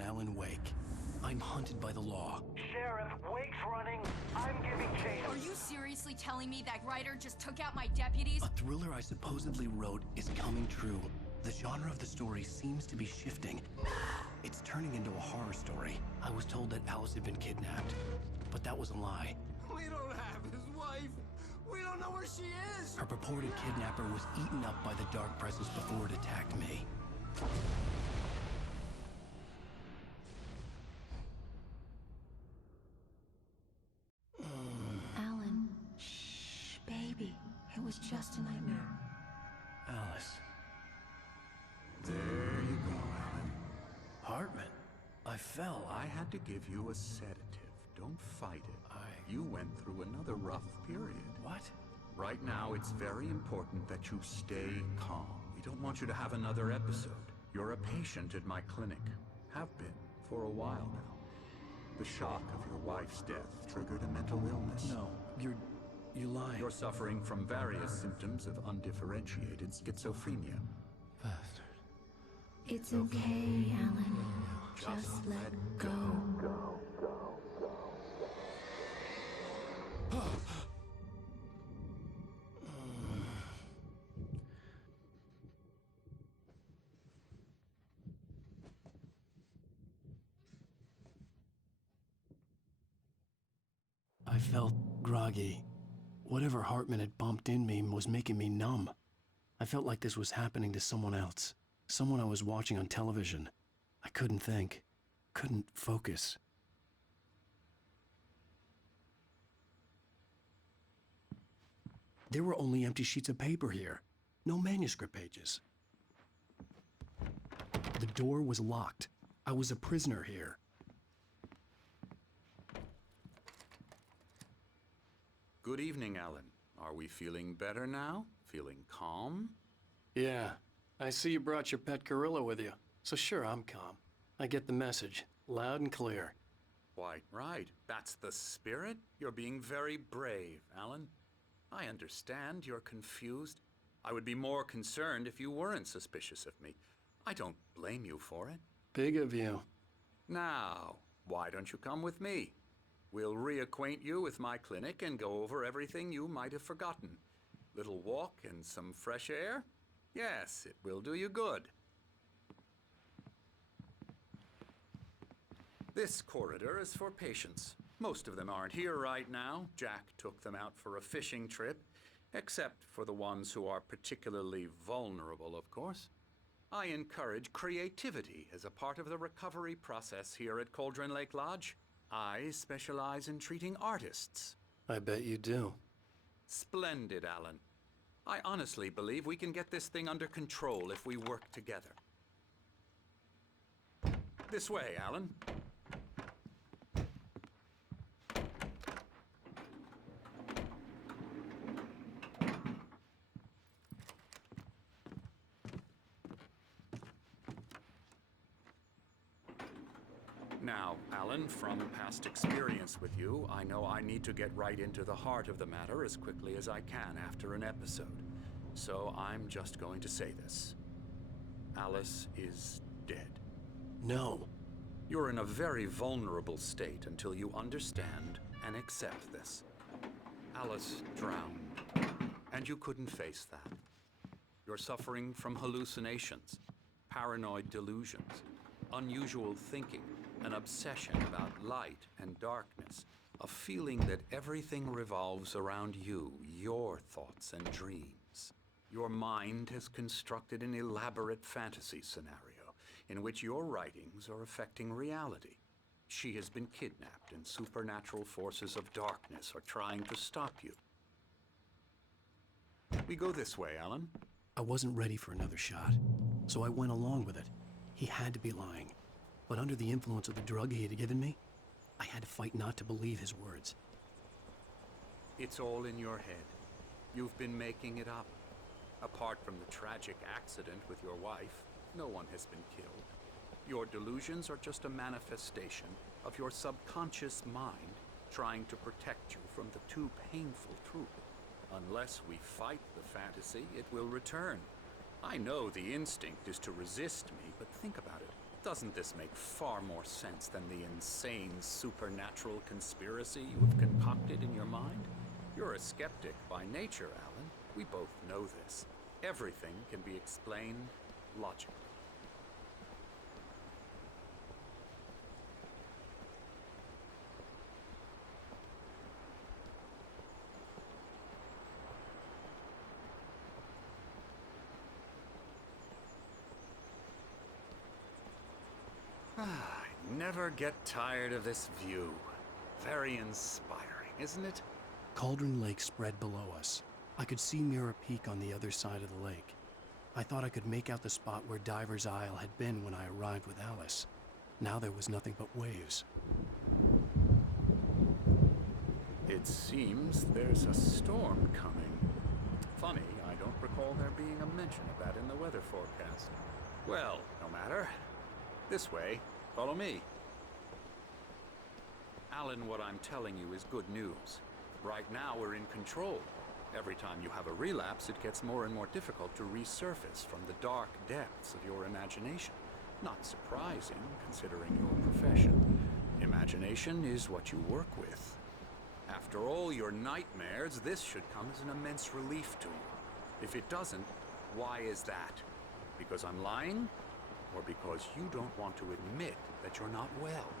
Alan Wake. I'm hunted by the law. Sheriff, Wake's running. I'm giving chase. Are you seriously telling me that writer just took out my deputies? A thriller I supposedly wrote is coming true. The genre of the story seems to be shifting. It's turning into a horror story. I was told that Alice had been kidnapped, but that was a lie. We don't have his wife. We don't know where she is. Her purported kidnapper was eaten up by the dark presence before it attacked me. Alan, shh, baby. It was just a nightmare. Alice. There you go, Alan. Hartman. I fell. I had to give you a sedative. Don't fight it. You went through another rough period. What? Right now, it's very important that you stay calm. We don't want you to have another episode. You're a patient at my clinic. Have been for a while now. The shock of your wife's death triggered a mental illness. No, you're lying. You're suffering from various symptoms of undifferentiated schizophrenia. Bastard. It's okay, Alan. Just let go. I felt groggy. Whatever Hartman had bumped in me was making me numb. I felt like this was happening to someone else. Someone I was watching on television. I couldn't think. Couldn't focus. There were only empty sheets of paper here. No manuscript pages. The door was locked. I was a prisoner here. Good evening, Alan. Are we feeling better now? Feeling calm? Yeah. I see you brought your pet gorilla with you. So sure, I'm calm. I get the message. Loud and clear. Quite right. That's the spirit. You're being very brave, Alan. I understand you're confused. I would be more concerned if you weren't suspicious of me. I don't blame you for it. Big of you. Now, why don't you come with me? We'll reacquaint you with my clinic and go over everything you might have forgotten. Little walk and some fresh air? Yes, it will do you good. This corridor is for patients. Most of them aren't here right now. Jack took them out for a fishing trip, except for the ones who are particularly vulnerable, of course. I encourage creativity as a part of the recovery process here at Cauldron Lake Lodge. I specialize in treating artists. I bet you do. Splendid, Alan. I honestly believe we can get this thing under control if we work together. This way, Alan. Now, Alan, from past experience with you, I know I need to get right into the heart of the matter as quickly as I can after an episode. So I'm just going to say this. Alice is dead. No. You're in a very vulnerable state until you understand and accept this. Alice drowned, and you couldn't face that. You're suffering from hallucinations, paranoid delusions, unusual thinking, an obsession about light and darkness, a feeling that everything revolves around you, your thoughts and dreams. Your mind has constructed an elaborate fantasy scenario in which your writings are affecting reality. She has been kidnapped and supernatural forces of darkness are trying to stop you. We go this way, Alan. I wasn't ready for another shot, so I went along with it. He had to be lying. But under the influence of the drug he had given me, I had to fight not to believe his words. It's all in your head. You've been making it up. Apart from the tragic accident with your wife, no one has been killed. Your delusions are just a manifestation of your subconscious mind trying to protect you from the too painful truth. Unless we fight the fantasy, it will return. I know the instinct is to resist me, but think about it. Doesn't this make far more sense than the insane supernatural conspiracy you have concocted in your mind? You're a skeptic by nature, Alan. We both know this. Everything can be explained logically. I never get tired of this view. Very inspiring, isn't it? Cauldron Lake spread below us. I could see Mirror Peak on the other side of the lake. I thought I could make out the spot where Diver's Isle had been when I arrived with Alice. Now there was nothing but waves. It seems there's a storm coming. Funny, I don't recall there being a mention of that in the weather forecast. Well, no matter. This way. Follow me. Alan, what I'm telling you is good news. Right now, we're in control. Every time you have a relapse, it gets more and more difficult to resurface from the dark depths of your imagination. Not surprising, considering your profession. Imagination is what you work with. After all your nightmares, this should come as an immense relief to you. If it doesn't, why is that? Because I'm lying? Or because you don't want to admit that you're not well?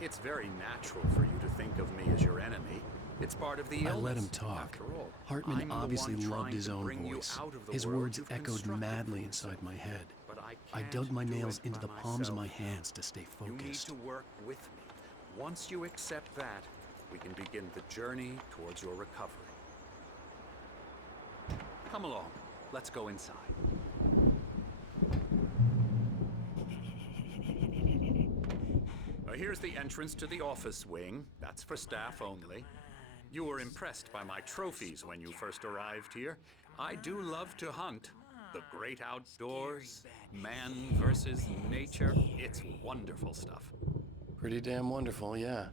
It's very natural for you to think of me as your enemy. It's part of the illness. I let him talk. After all, Hartman I'm the obviously one loved trying his to own bring you voice. out of the His world words you've echoed constructed madly for inside my head. But I can't dug my do nails it into by the palms of my myself. hands to stay You need focused. to work with me. Once you accept that, we can begin the journey towards your recovery. Come along. Let's go inside. Here's the entrance to the office wing. That's for staff only. You were impressed by my trophies when you first arrived here. I do love to hunt. The great outdoors, man versus nature. It's wonderful stuff. Pretty damn wonderful, yeah.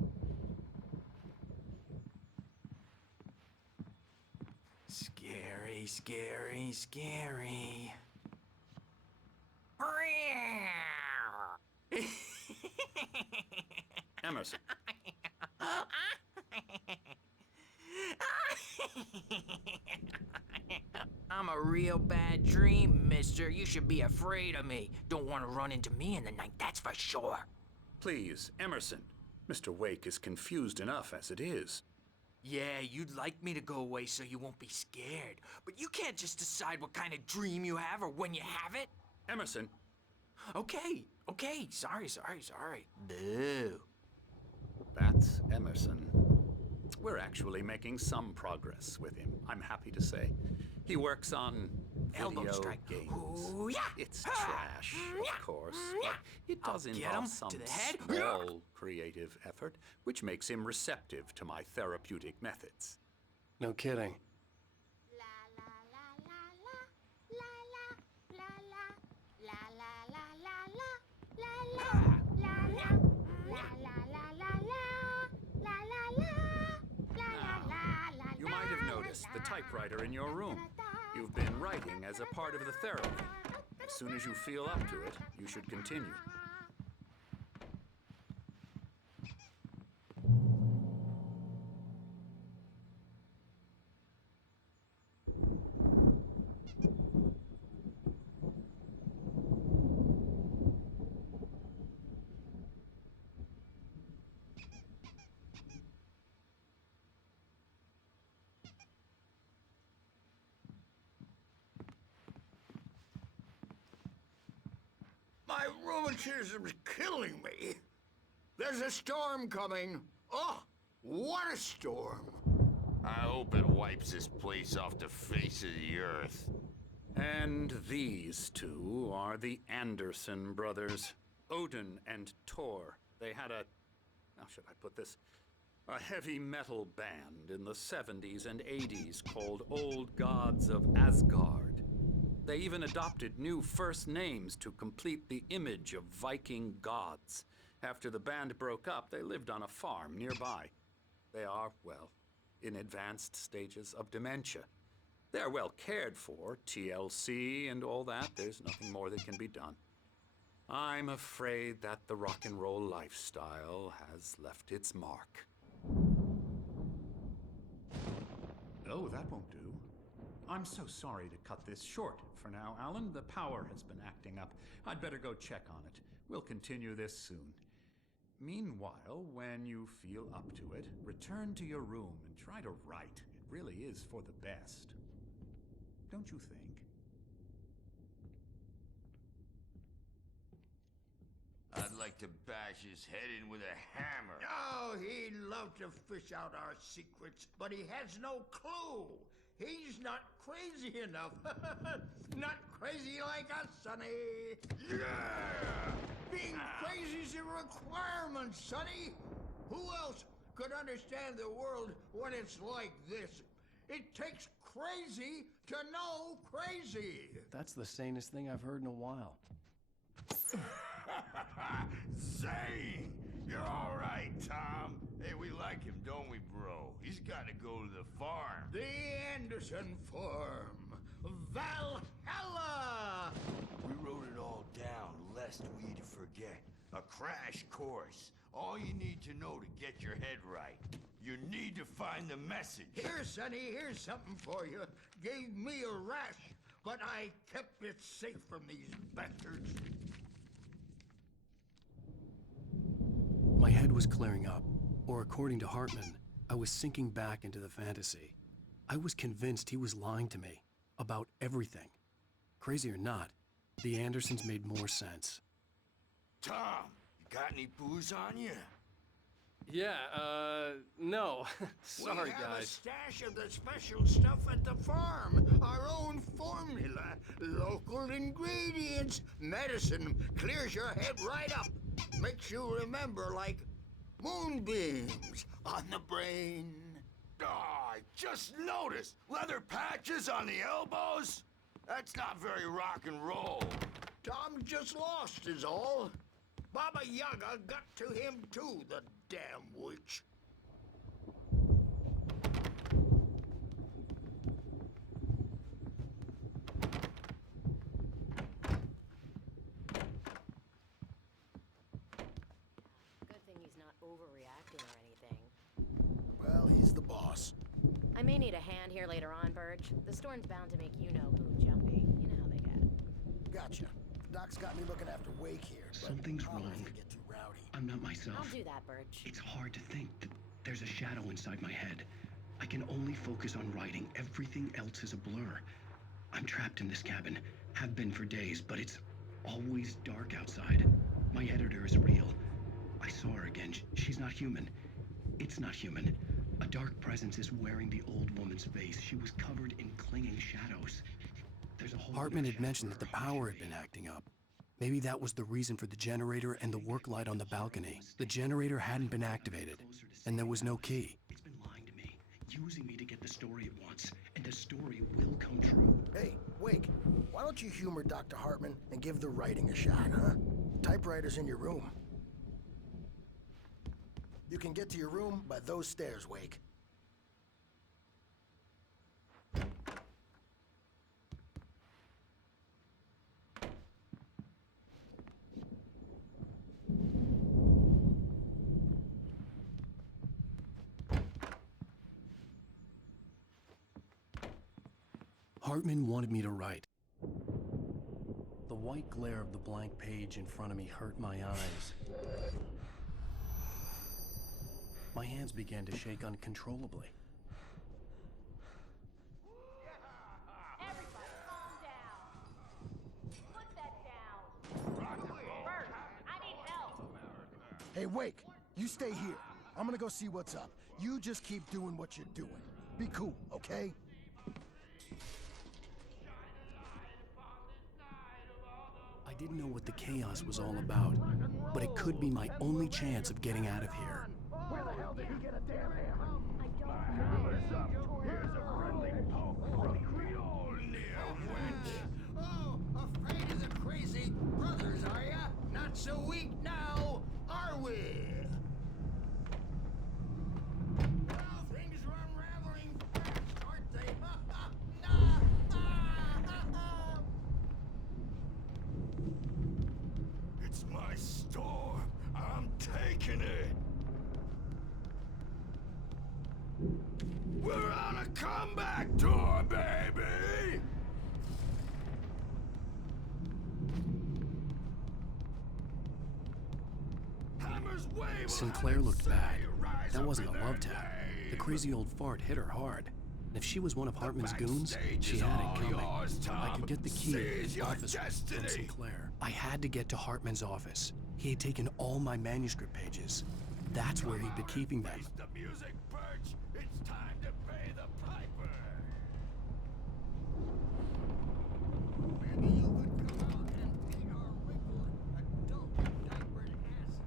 Scary, scary, scary. Emerson. I'm a real bad dream, mister. You should be afraid of me. Don't want to run into me in the night, that's for sure. Please, Emerson. Mr. Wake is confused enough as it is. Yeah, you'd like me to go away so you won't be scared. But you can't just decide what kind of dream you have or when you have it. Emerson. Okay. Sorry. Boo. That's Emerson. We're actually making some progress with him, I'm happy to say. He works on Elbow video strike. games. Ooh, yeah. It's trash, of course, but it does I'll get involve him some to the head. small creative effort, which makes him receptive to my therapeutic methods. No kidding. You might have noticed the typewriter in your room. You've been writing as a part of the therapy. As soon as you feel up to it, you should continue. My rheumatism's killing me. There's a storm coming. Oh, what a storm. I hope it wipes this place off the face of the earth. And these two are the Anderson brothers, Odin and Thor. They had how should I put this? A heavy metal band in the 70s and 80s called Old Gods of Asgard. They even adopted new first names to complete the image of Viking gods. After the band broke up, they lived on a farm nearby. They are, well, in advanced stages of dementia. They're well cared for, TLC and all that. There's nothing more that can be done. I'm afraid that the rock and roll lifestyle has left its mark. Oh, that won't do. I'm so sorry to cut this short for now, Alan. The power has been acting up. I'd better go check on it. We'll continue this soon. Meanwhile, when you feel up to it, return to your room and try to write. It really is for the best. Don't you think? I'd like to bash his head in with a hammer. Oh, he'd love to fish out our secrets, but he has no clue. He's not crazy enough. Not crazy like us, Sonny. Yeah! Being crazy's a requirement, Sonny. Who else could understand the world when it's like this? It takes crazy to know crazy. That's the sanest thing I've heard in a while. Zane! You're all right, Tom. Hey, we like him, don't we, bro? He's got to go to the farm. The Anderson Farm. Valhalla! We wrote it all down, lest we'd forget. A crash course. All you need to know to get your head right. You need to find the message. Here, Sonny, here's something for you. Gave me a rash, but I kept it safe from these bastards. My head was clearing up, or according to Hartman, I was sinking back into the fantasy. I was convinced he was lying to me about everything. Crazy or not, the Andersons made more sense. Tom, you got any booze on you? Yeah, no. Sorry, we have a guys. stash of the special stuff at the farm. Our own formula. Local ingredients. Medicine clears your head right up. Makes you remember like moonbeams on the brain. Oh, I just noticed. Leather patches on the elbows? That's not very rock and roll. Tom just lost is all. Baba Yaga got to him too, the damn witch. Good thing he's not overreacting or anything. Well, he's the boss. I may need a hand here later on, Burge. The storm's bound to make you-know-who jumpy. You know how they get. Gotcha. Doc's got me looking after Wake here, but Something's probably wrong. gonna get too rowdy. I'm not myself. I'll do that, Burge. It's hard to think that there's a shadow inside my head. I can only focus on writing. Everything else is a blur. I'm trapped in this cabin. Have been for days, but it's always dark outside. My editor is real. I saw her again. She's not human. It's not human. A dark presence is wearing the old woman's face. She was covered in clinging shadows. There's a whole Hartman had mentioned that the power had been acting up. Maybe that was the reason for the generator and the work light on the balcony. The generator hadn't been activated, and there was no key. It's been lying to me, using me to get the story it wants, and the story will come true. Hey, Wake, why don't you humor Dr. Hartman and give the writing a shot, huh? Typewriter's in your room. You can get to your room by those stairs, Wake. Hartman wanted me to write. The white glare of the blank page in front of me hurt my eyes. My hands began to shake uncontrollably. Everybody calm down. Put that down. Bert, I need help. Hey, Wake, you stay here. I'm gonna go see what's up. You just keep doing what you're doing. Be cool, okay? I didn't know what the chaos was all about, but it could be my only chance of getting out of here. Where the hell did he get a damn hammer? Here's a friendly poke from Oh, afraid of the crazy brothers, are ya? Not so weak now, are we? Well, things are unraveling fast, aren't they? taking it. We're on a comeback tour, baby! Hammer's way will Sinclair have looked it bad. say rise That up wasn't in a love their tap. The name. crazy old fart hit her hard. And if she was one of Hartman's goons, backstage she is had all it coming. yours, I Tom. could get the key Seize to your the office from destiny. Sinclair. I had to get to Hartman's office. He had taken all my manuscript pages. That's where he'd been keeping them. Face the music, Birch. It's time to pay the piper. Maybe you could come out and paint our wrinkle adult diapered asses.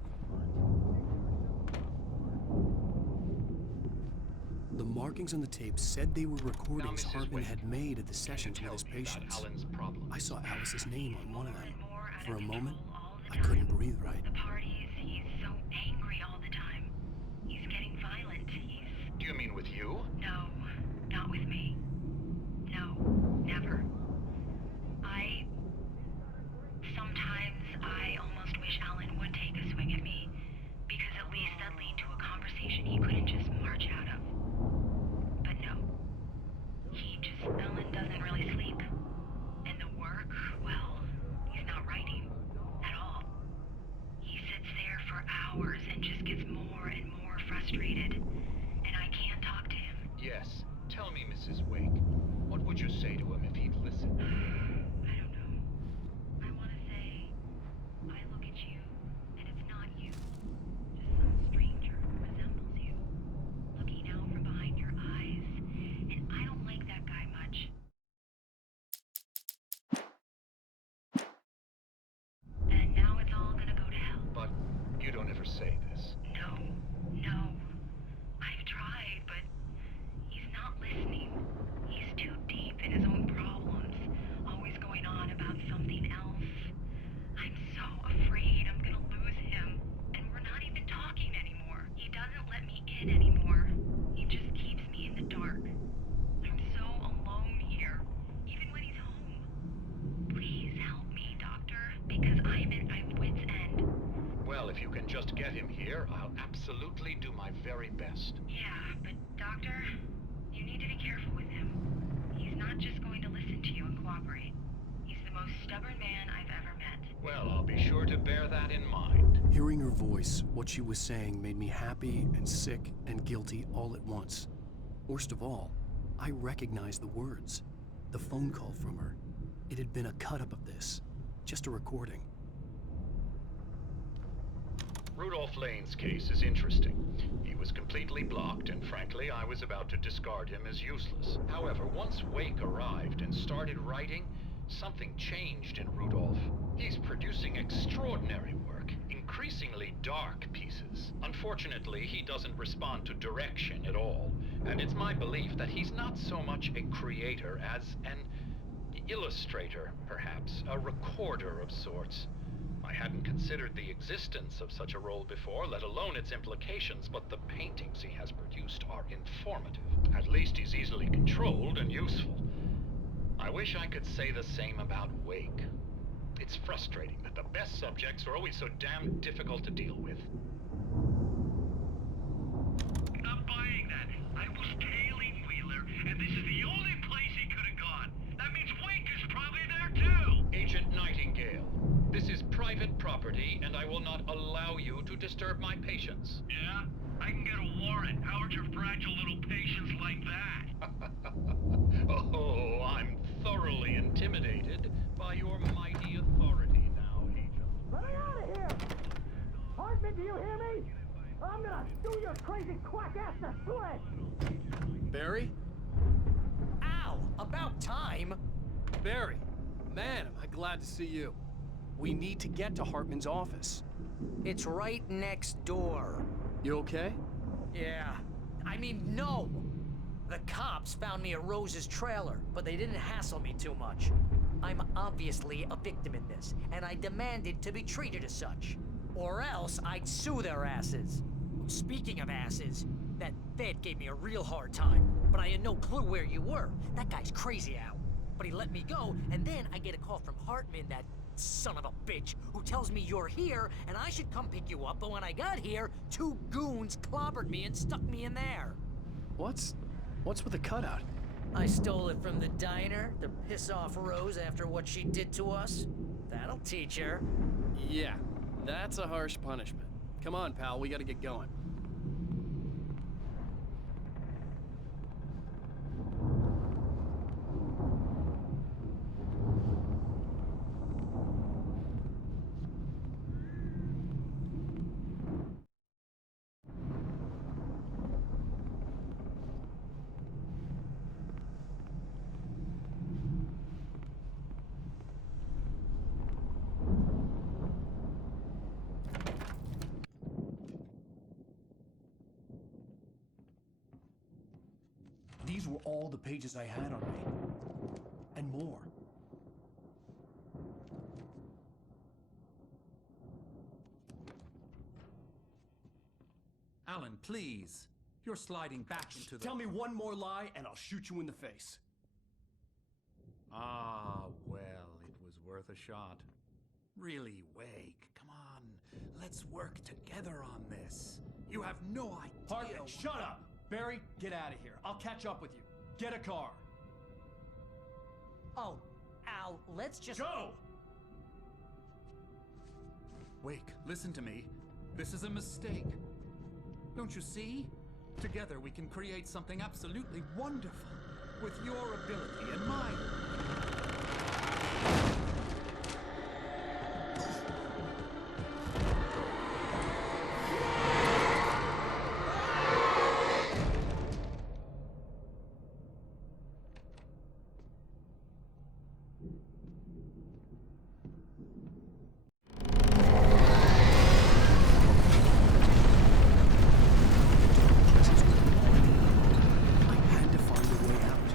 The markings on the tape said they were recordings Mrs. Hartman Wake, had made at the Can sessions you with tell his me about patients. Alan's problem? I saw Alice's name on one of them. More out For of a moment, control all the I time. couldn't breathe right. The parties, he's so angry all the time. He's getting violent. Do you mean with you? No, not with me. No, never. Sometimes I almost wish Alan would take a swing at me, because at least that'd lead to a conversation he couldn't just march out of. But no. Alan doesn't really sleep. And the work, well, he's not writing at all. He sits there for hours and just gets more and more frustrated. And I can't talk to him. Yes. Tell me, Mrs. Wake, what would you say to him if he'd listen? I don't know. I want to say, I look at you, and it's not you. Just some stranger who resembles you. Looking out from behind your eyes. And I don't like that guy much. And now it's all gonna go to hell. But you don't ever say this. No. I've tried, but he's not listening. He's too deep in his own problems, always going on about something else. I'm so afraid I'm gonna lose him, and we're not even talking anymore. He doesn't let me in anymore. He just keeps me in the dark. I'm so alone here, even when he's home. Please help me, Doctor, because I'm at my wit's end. Well, if you can just get him here, I'll absolutely do my very best. Yeah, but Doctor, you need to be careful with him. He's not just going to listen to you and cooperate. He's the most stubborn man I've ever met. Well, I'll be sure to bear that in mind. Hearing her voice, what she was saying made me happy and sick and guilty all at once. Worst of all, I recognized the words. The phone call from her. It had been a cut-up of this. Just a recording. Rudolph Lane's case is interesting. He was completely blocked, and frankly, I was about to discard him as useless. However, once Wake arrived and started writing, something changed in Rudolph. He's producing extraordinary work, increasingly dark pieces. Unfortunately, he doesn't respond to direction at all, and it's my belief that he's not so much a creator as an illustrator, perhaps, a recorder of sorts. I hadn't considered the existence of such a role before, let alone its implications, but the paintings he has produced are informative. At least he's easily controlled and useful. I wish I could say the same about Wake. It's frustrating that the best subjects are always so damn difficult to deal with. Not buying that. I was tailing Wheeler, and this is the only place he could have gone. That means Wake is probably there too! Agent Nightingale, this is private property, and I will not allow you to disturb my patients. Yeah? I can get a warrant. How'd your fragile little patience like that? Oh, I'm thoroughly intimidated by your mighty authority now, Agent. Let me out of here! Hartman, do you hear me? I'm gonna do your crazy quack ass to shreds! Barry? Ow! About time! Barry! Man, am I glad to see you. We need to get to Hartman's office. It's right next door. You okay? Yeah. I mean, no! The cops found me at Rose's trailer, but they didn't hassle me too much. I'm obviously a victim in this, and I demanded to be treated as such. Or else I'd sue their asses. Speaking of asses, that Fed gave me a real hard time, but I had no clue where you were. That guy's crazy, Al. But he let me go, and then I get a call from Hartman that son of a bitch, who tells me you're here and I should come pick you up, but when I got here, 2 goons clobbered me and stuck me in there. What's with the cutout? I stole it from the diner to piss off Rose after what she did to us. That'll teach her. Yeah, that's a harsh punishment. Come on, pal, we gotta get going. These were all the pages I had on me. And more. Alan, please. You're sliding back into the... Tell me one more lie and I'll shoot you in the face. Ah, well, it was worth a shot. Really, Wake, come on. Let's work together on this. You have no idea... Hartman, shut up! Barry, get out of here. I'll catch up with you. Get a car. Oh, Al, let's just... Go! Wake, listen to me. This is a mistake. Don't you see? Together we can create something absolutely wonderful. With your ability and mine. I had to find a way out.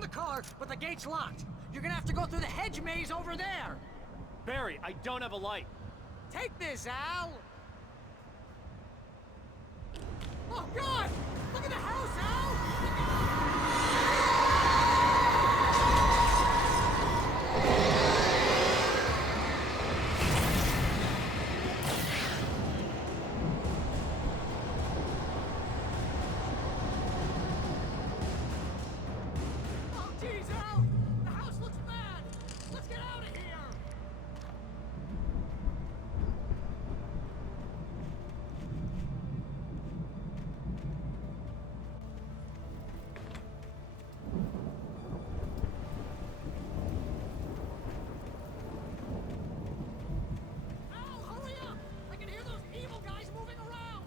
found the car, but the gate's locked. You're gonna have to go through the hedge maze over there. Barry, I don't have a light. Take this, Al! Oh, God! Look at the house, Al! Oh, geez, Al! The house looks bad! Let's get out of here! Al, hurry up! I can hear those evil guys moving around!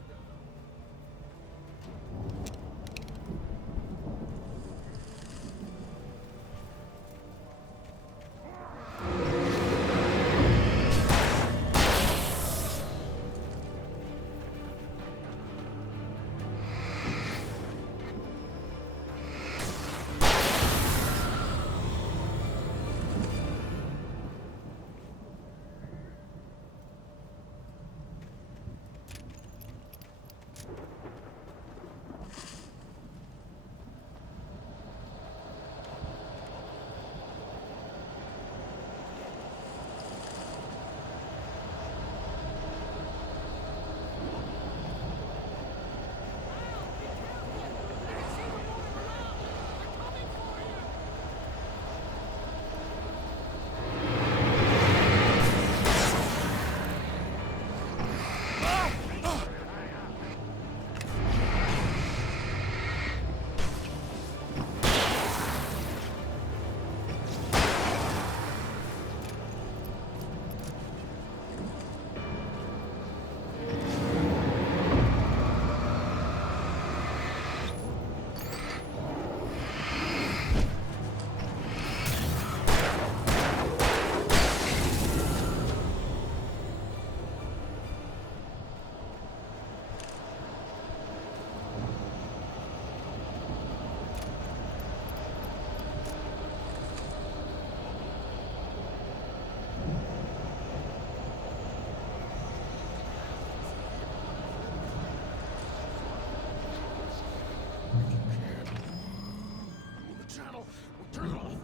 The channel. Turn it off.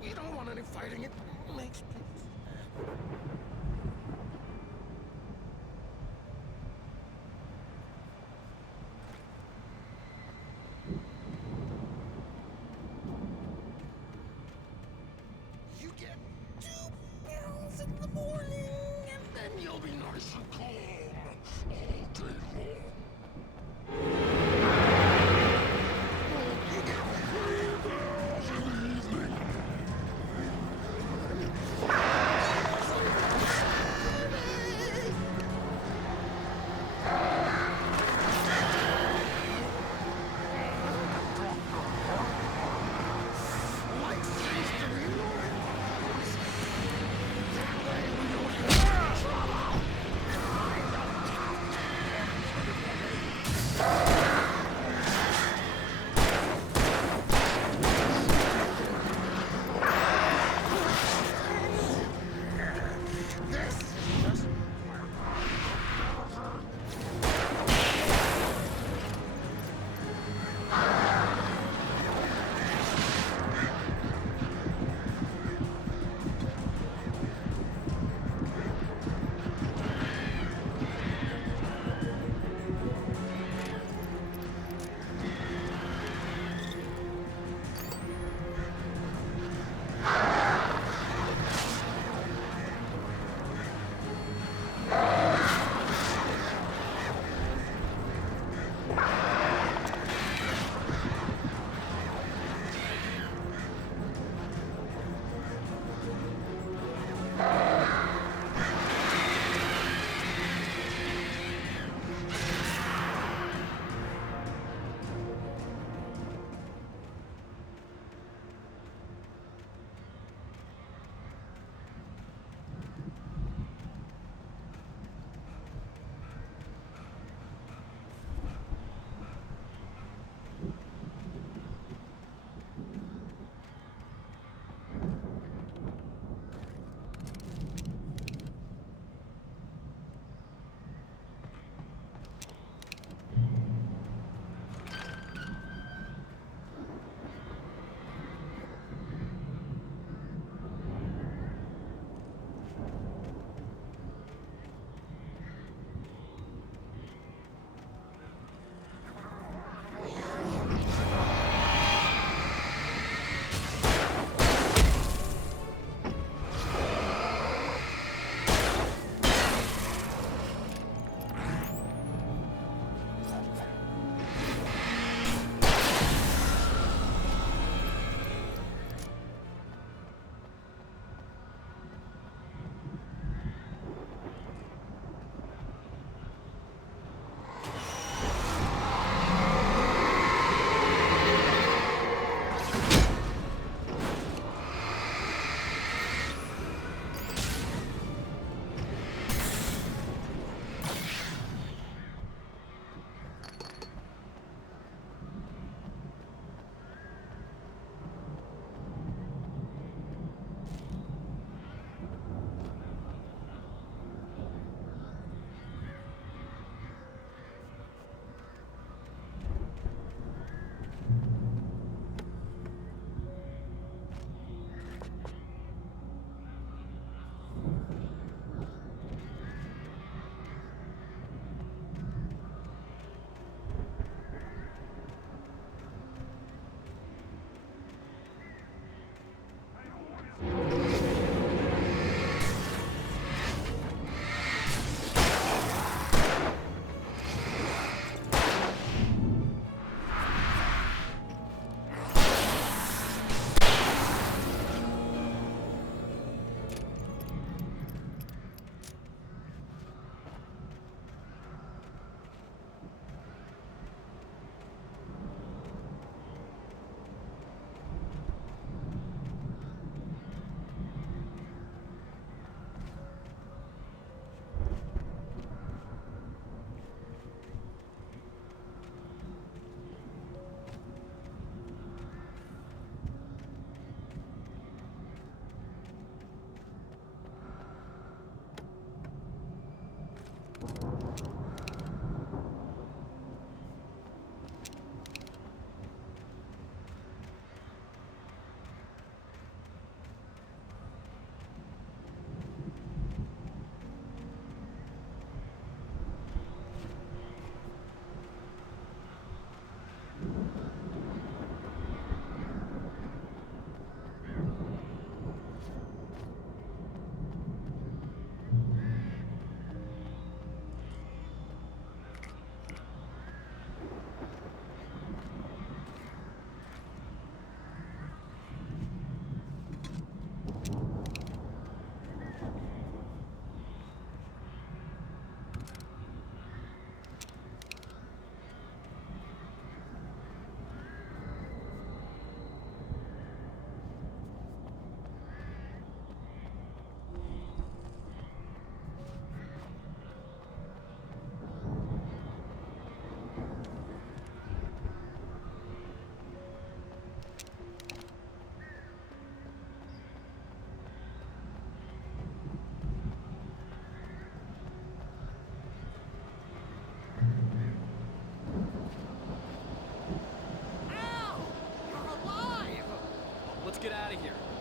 We don't want any fighting. It makes me... You get 2 pills in the morning, and then you'll be nice and calm all day long. You get 3 pills in the evening. Like taste of yours. That way we don't have trouble.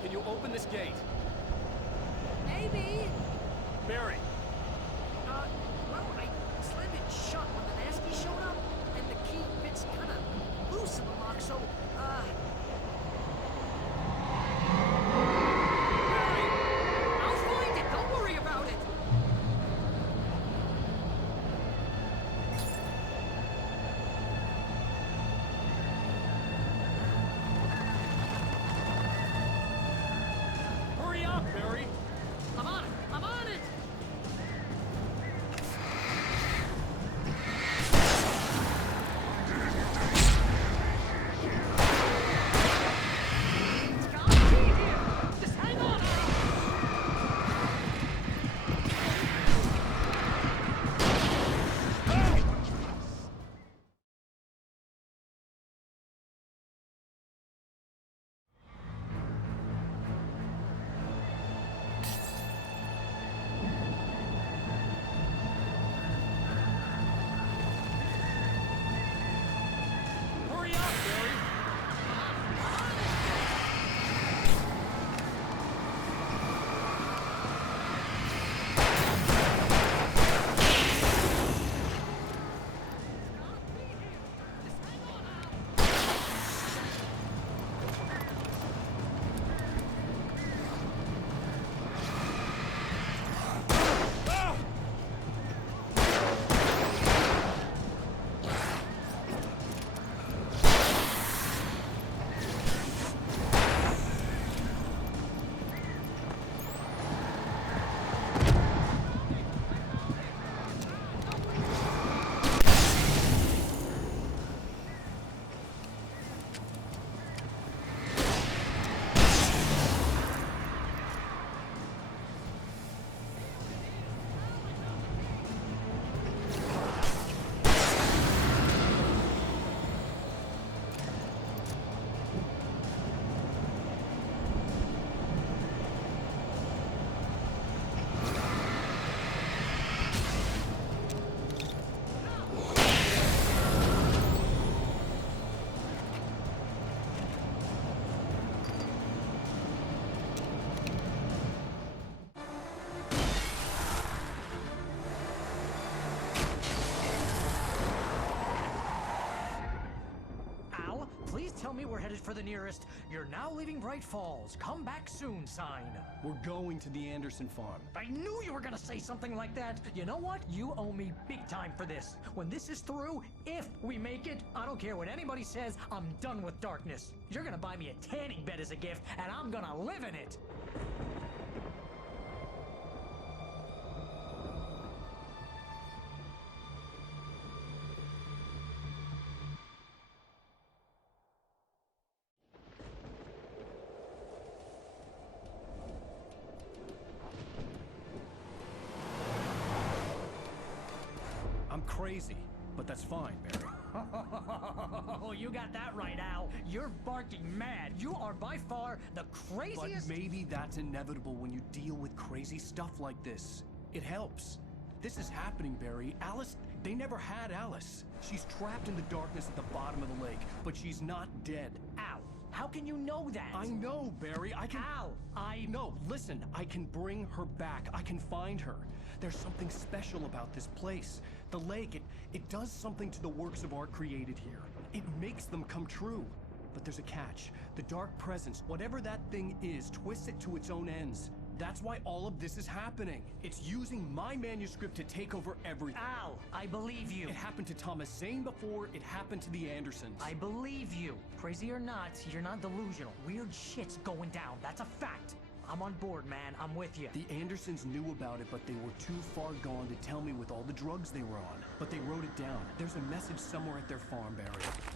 can you open this gate? Maybe. Barry! Well, I slammed it shut when the nasty showed up, and the key fits kind of loose in the lock, so, I'll find it, don't worry about it! Hurry up, Barry! I'm on it! I'm on it! It's got a key here! Just hang on! Hurry up, Barry! Al, please tell me we're headed for the nearest "You're now leaving Bright Falls. Come back soon" sign. We're going to the Anderson farm. I knew you were gonna say something like that. You know what? You owe me big time for this. When this is through, if we make it, I don't care what anybody says, I'm done with darkness. You're gonna buy me a tanning bed as a gift, and I'm gonna live in it. I'm crazy, but that's fine, Barry. Oh, you got that right, Al. You're barking mad. You are by far the But craziest. maybe that's inevitable when you deal with crazy stuff like this. It helps. This is happening, Barry. Alice, they never had Alice. She's trapped in the darkness at the bottom of the lake, but she's not dead. Al, how can you know that? I know, Barry. I can... Al, No, listen. I can bring her back. I can find her. There's something special about this place. The lake, it does something to the works of art created here. It makes them come true. But there's a catch. The dark presence, whatever that thing is, twists it to its own ends. That's why all of this is happening. It's using my manuscript to take over everything. Al, I believe you. It happened to Thomas Zane before, it happened to the Andersons. I believe you. Crazy or not, you're not delusional. Weird shit's going down. That's a fact. I'm on board, man. I'm with you. The Andersons knew about it, but they were too far gone to tell me with all the drugs they were on. But they wrote it down. There's a message somewhere at their farm, Barry.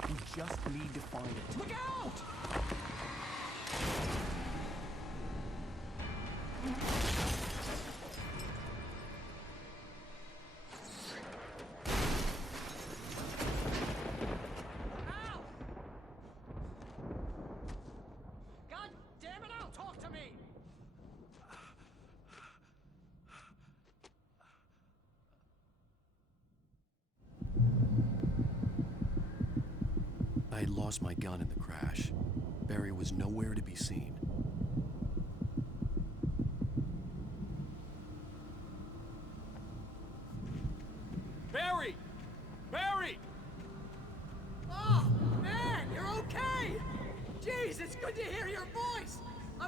We just need to find it. Look out! Al! God damn it, Al, talk to me! I had lost my gun in the crash. Barry was nowhere to be seen.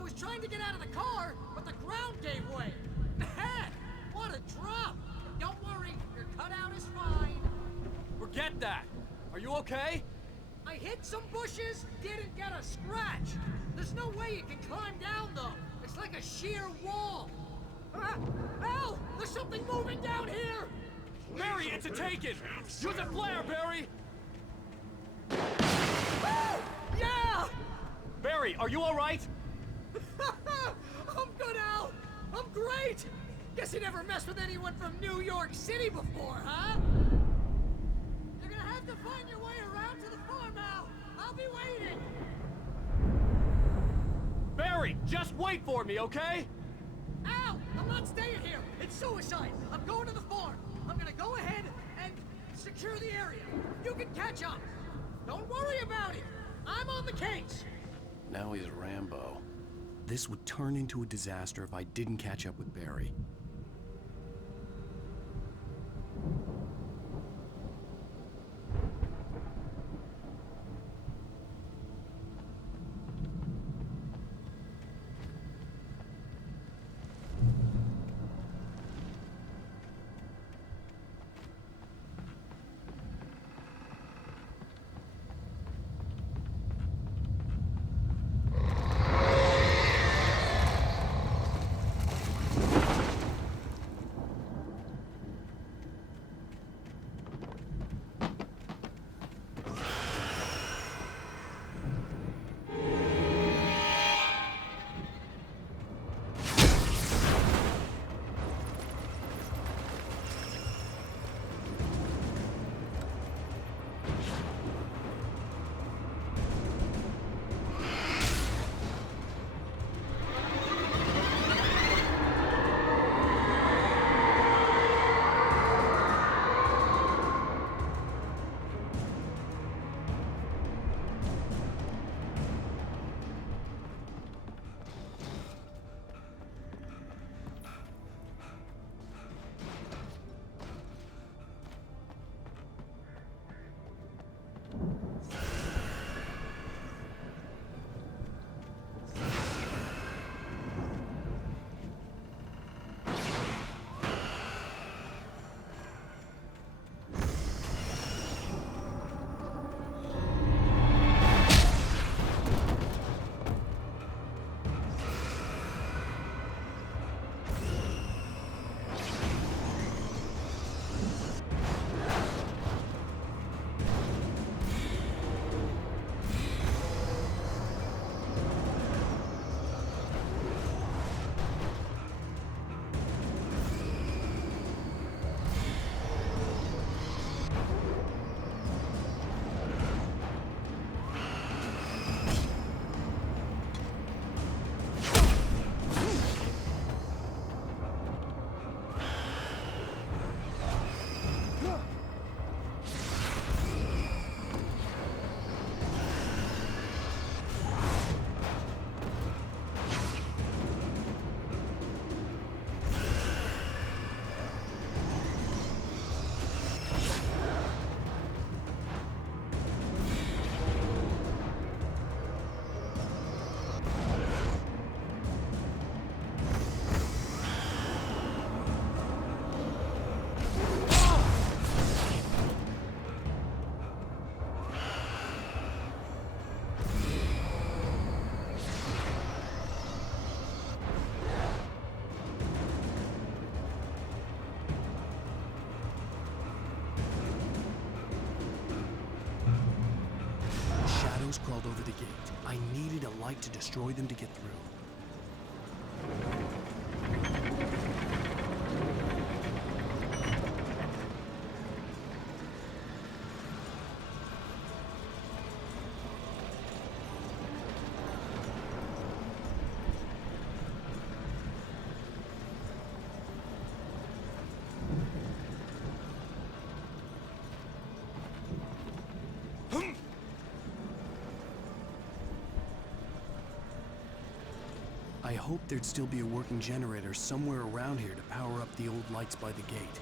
was trying to get out of the car, but the ground gave way. Man, what a drop! Don't worry, your cutout is fine. Forget that. Are you okay? I hit some bushes, didn't get a scratch. There's no way you can climb down, though. It's like a sheer wall. Al! There's something moving down here! Barry, it's a taken! Use a flare, Barry! Oh, yeah! Barry, are you alright? I'm good, Al! I'm great! Guess you never messed with anyone from New York City before, huh? You're gonna have to find your way around to the farm, Al! I'll be waiting! Barry, just wait for me, okay? Al! I'm not staying here! It's suicide! I'm going to the farm! I'm gonna go ahead and secure the area. You can catch up! Don't worry about it! I'm on the case! Now he's Rambo. This would turn into a disaster if I didn't catch up with Barry. Crawled over the gate. I needed a light to destroy them to get through. I hoped there'd still be a working generator somewhere around here to power up the old lights by the gate.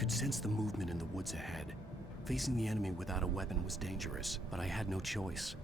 could sense the movement in the woods ahead. Facing the enemy without a weapon was dangerous, but I had no choice.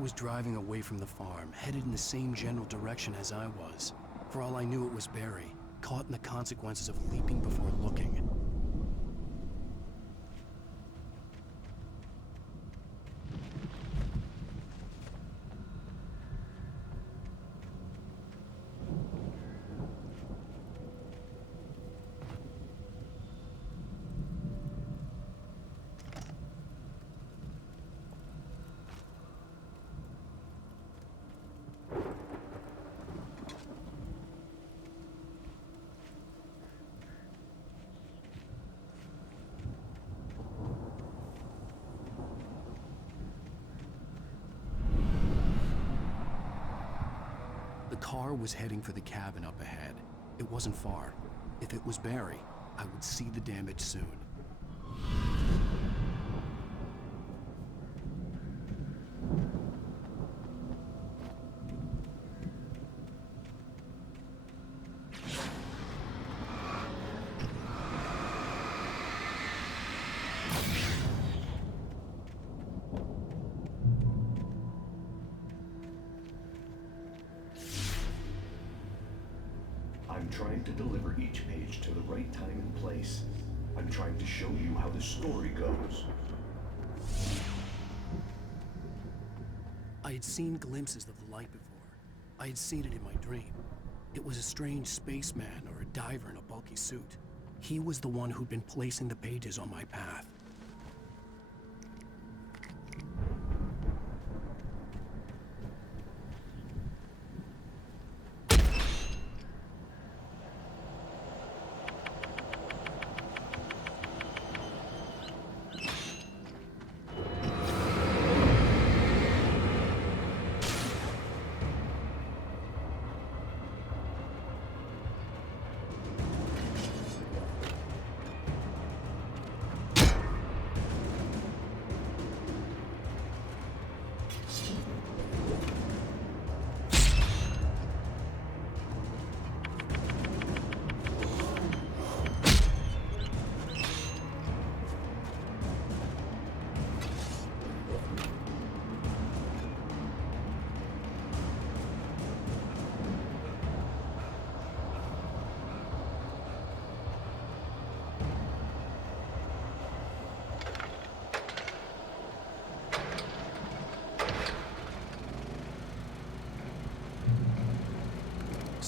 Was driving away from the farm, headed in the same general direction as I was. For all I knew, it was Barry, caught in the consequences of leaping before looking. The car was heading for the cabin up ahead. It wasn't far. If it was Barry, I would see the damage soon. I'm trying to deliver each page to the right time and place. I'm trying to show you how the story goes. I had seen glimpses of the light before. I had seen it in my dream. It was a strange spaceman or a diver in a bulky suit. He was the one who'd been placing the pages on my path.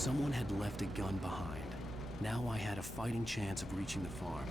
Someone had left a gun behind. Now I had a fighting chance of reaching the farm.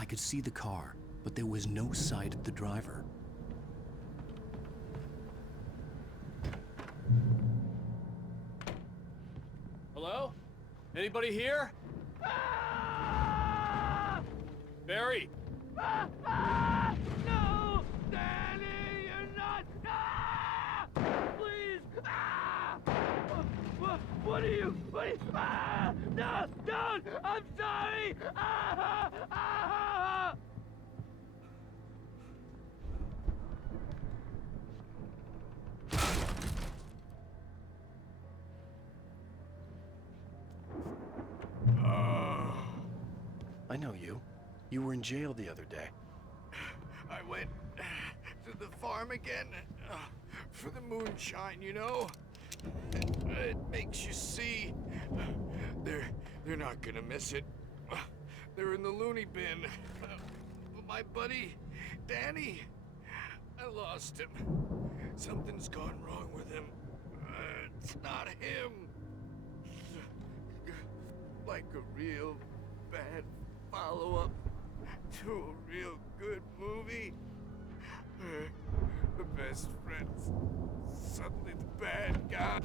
I could see the car, but there was no sight of the driver. Hello? Anybody here? Barry! No! Danny, you're not! Please! What are you? No! Don't! I'm sorry! I know you. You were in jail the other day. I went to the farm again for the moonshine, you know? It makes you see. They're not gonna miss it. They're in the loony bin. My buddy, Danny, I lost him. Something's gone wrong with him. It's not him. Like a real bad follow-up to a real good movie. The best friend's suddenly the bad guy.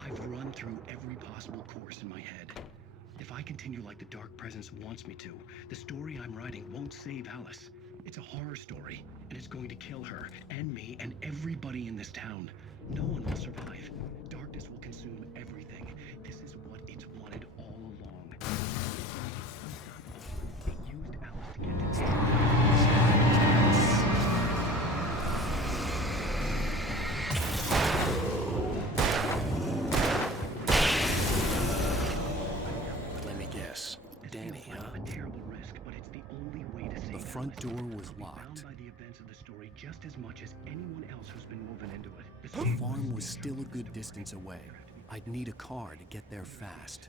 I've run through every possible course in my head. If I continue like the Dark Presence wants me to, the story I'm writing won't save Alice. It's a horror story, and it's going to kill her, and me, and everybody in this town. No one will survive. Darkness will consume everything. This is what it's wanted all along. It used Alice to get to this story. Let me guess. Danny, huh? A terrible risk, but it's the only way to save The front Alice. door was I'll be bound locked. by the events of the story just as much as anyone else who's been woven into it. The farm was still a good distance away. I'd need a car to get there fast.